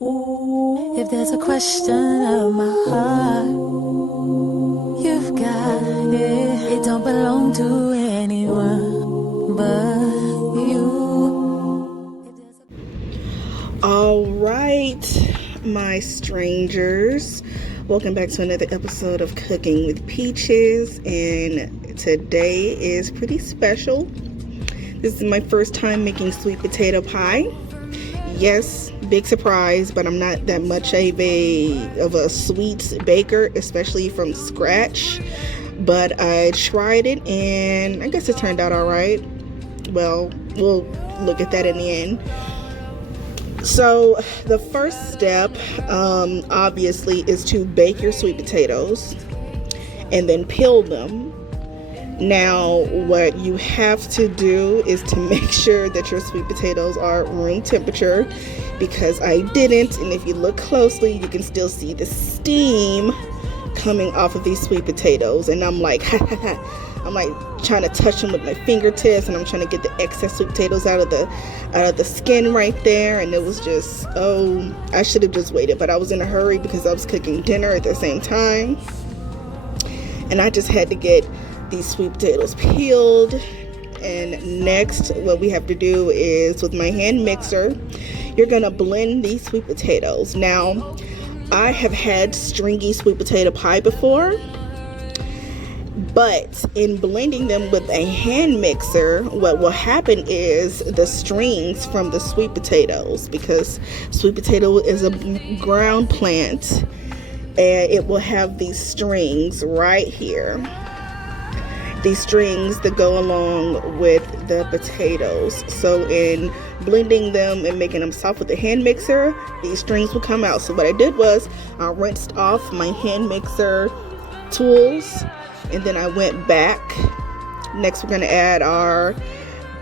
If there's a question of my heart, you've got it. It don't belong to anyone but you. All right, my strangers. Welcome back to another episode of Cooking with Peaches, and today is pretty special. This is my first time making sweet potato pie. Yes, big surprise, but I'm not that much of a sweets baker, especially from scratch. But I tried it, and I guess it turned out all right. Well, we'll look at that in the end. So the first step, obviously, is to bake your sweet potatoes and then peel them. Now, what you have to do is to make sure that your sweet potatoes are room temperature, because I didn't, and if you look closely, you can still see the steam coming off of these sweet potatoes, and I'm like, I'm like trying to touch them with my fingertips, and I'm trying to get the excess sweet potatoes out of the skin right there, and it was just, I should have just waited, but I was in a hurry because I was cooking dinner at the same time, and I just had to get these sweet potatoes peeled. And next, what we have to do is, with my hand mixer, you're gonna blend these sweet potatoes. Now, I have had stringy sweet potato pie before, but in blending them with a hand mixer, what will happen is the strings from the sweet potatoes, because sweet potato is a ground plant, and it will have these strings right here. These strings that go along with the potatoes. So in blending them and making them soft with the hand mixer, these strings will come out. So what I did was I rinsed off my hand mixer tools, and then I went back. Next, we're going to add our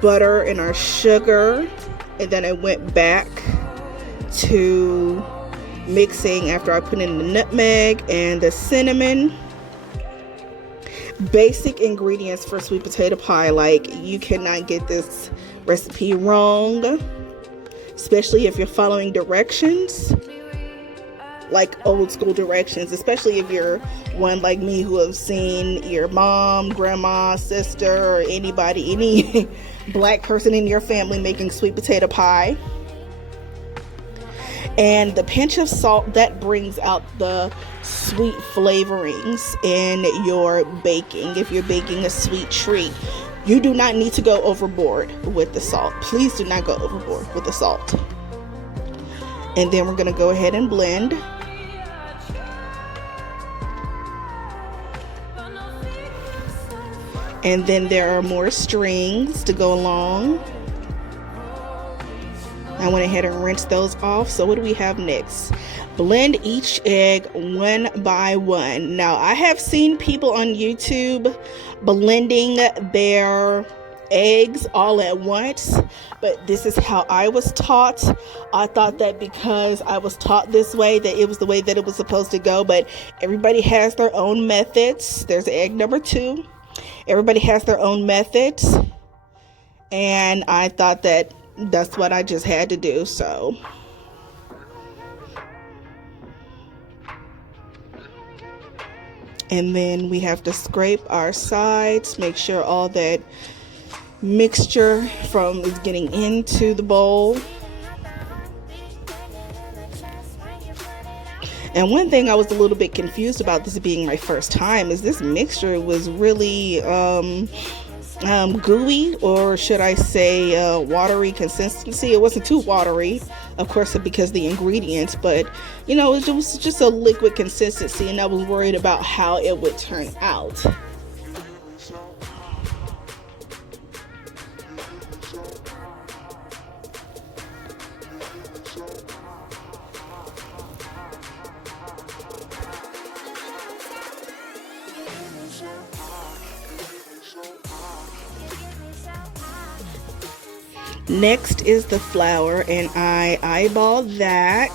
butter and our sugar, and then I went back to mixing after I put in the nutmeg and the cinnamon. Basic ingredients for sweet potato pie. Like, you cannot get this recipe wrong, especially if you're following directions, like old school directions, especially if you're one like me who have seen your mom, grandma, sister, or anybody, any black person in your family making sweet potato pie. And the pinch of salt, that brings out the sweet flavorings in your baking. If you're baking a sweet treat, you do not need to go overboard with the salt. Please do not go overboard with the salt. And then we're going to go ahead and blend. And then there are more strings to go along. I went ahead and rinsed those off. So what do we have next? Blend each egg one by one. Now, I have seen people on YouTube blending their eggs all at once, but this is how I was taught. I thought that because I was taught this way, that it was the way that it was supposed to go, but everybody has their own methods. There's egg number 2. Everybody has their own methods, and I thought that that's what I just had to do. So and then we have to scrape our sides, make sure all that mixture is getting into the bowl. And one thing I was a little bit confused about, this being my first time, is this mixture was really gooey, or should I say watery consistency. It wasn't too watery, of course, because of the ingredients, but it was just a liquid consistency, and I was worried about how it would turn out. Next is the flour, and I eyeballed that.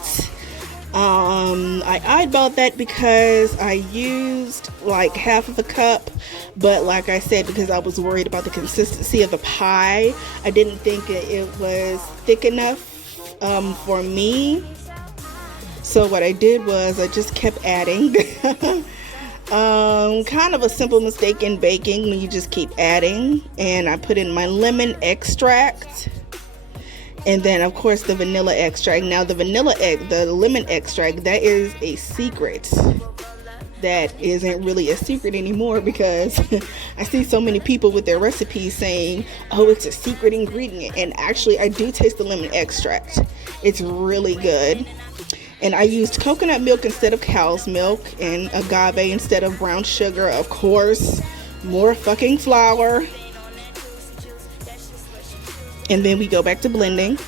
I eyeballed that because I used like half of a cup, but like I said, because I was worried about the consistency of the pie, I didn't think it was thick enough for me. So what I did was I just kept adding. Kind of a simple mistake in baking when you just keep adding. And I put in my lemon extract. And then, of course, the vanilla extract. Now, the lemon extract, that is a secret. That isn't really a secret anymore because I see so many people with their recipes saying, oh, it's a secret ingredient. And actually, I do taste the lemon extract. It's really good. And I used coconut milk instead of cow's milk and agave instead of brown sugar, of course. More fucking flour. And then we go back to blending.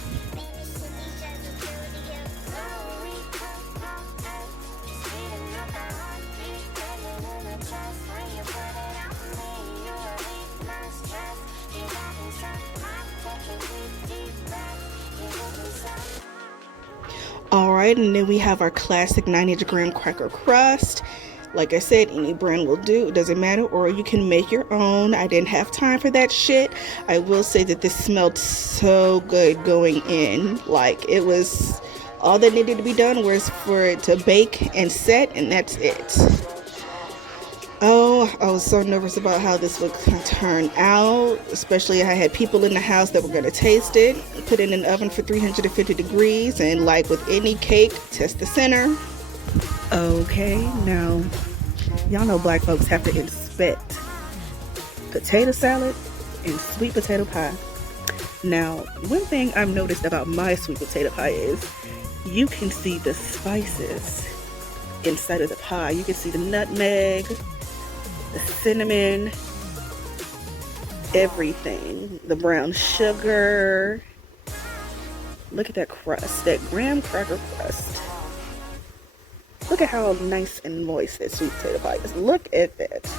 Alright, and then we have our classic 9-inch graham cracker crust. Like I said, any brand will do. It doesn't matter. Or you can make your own. I didn't have time for that shit. I will say that this smelled so good going in. Like, it was... all that needed to be done was for it to bake and set, and that's it. Oh, I was so nervous about how this would turn out. Especially I had people in the house that were going to taste it. Put it in the oven for 350 degrees. And like with any cake, test the center. Okay, now, y'all know black folks have to inspect potato salad and sweet potato pie. Now, one thing I've noticed about my sweet potato pie is you can see the spices inside of the pie. You can see the nutmeg, the cinnamon, everything. The brown sugar. Look at that crust, that graham cracker crust. Look at how nice and moist that sweet potato pie is. Look at that.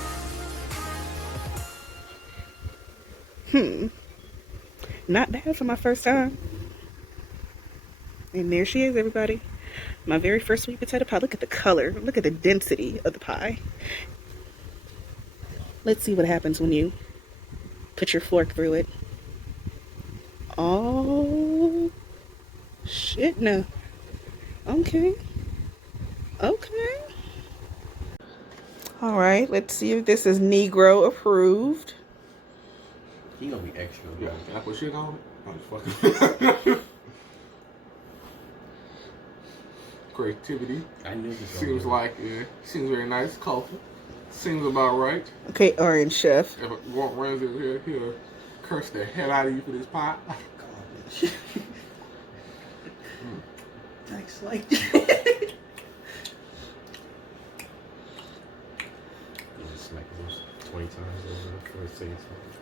Not bad for my first time. And there she is, everybody. My very first sweet potato pie. Look at the color. Look at the density of the pie. Let's see what happens when you put your fork through it. Oh, shit, no. Okay. Okay. All right, let's see if this is Negro approved. He gonna be extra. Yeah, can I put shit on it? I'm just fucking. Creativity. I knew this. Seems like, yeah, seems very nice, colorful. Seems about right. Okay, Orange Chef. If Walt Ramsay was here, he'll curse the hell out of you for this pie. Nice, like. You just smack those 20 times over before it saying something.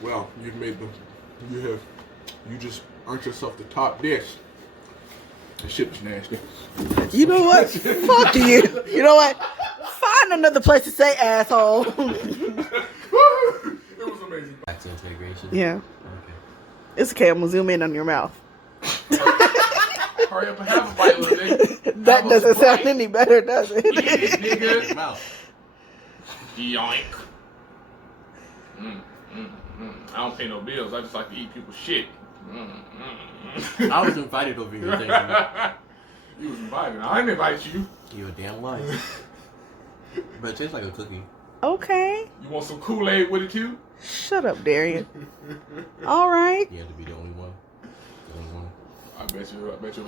Well, you've made them. You just earned yourself the top dish. That shit was nasty. You know what? Fuck you. You know what? Find another place to say asshole. It was amazing. Back to integration. Yeah. Okay. It's okay. I'm gonna zoom in on your mouth. Hurry up and have a bite, little nigga. That doesn't sound any better, does it? Nigga. Mouth. Yoink. I don't pay no bills. I just like to eat people's shit. I was invited over here. Thank you. You was invited. I didn't invite you. You're a damn liar. But it tastes like a cookie. Okay. You want some Kool-Aid with it too? Shut up, Darian. All right. You have to be the only one. The only one. I bet you.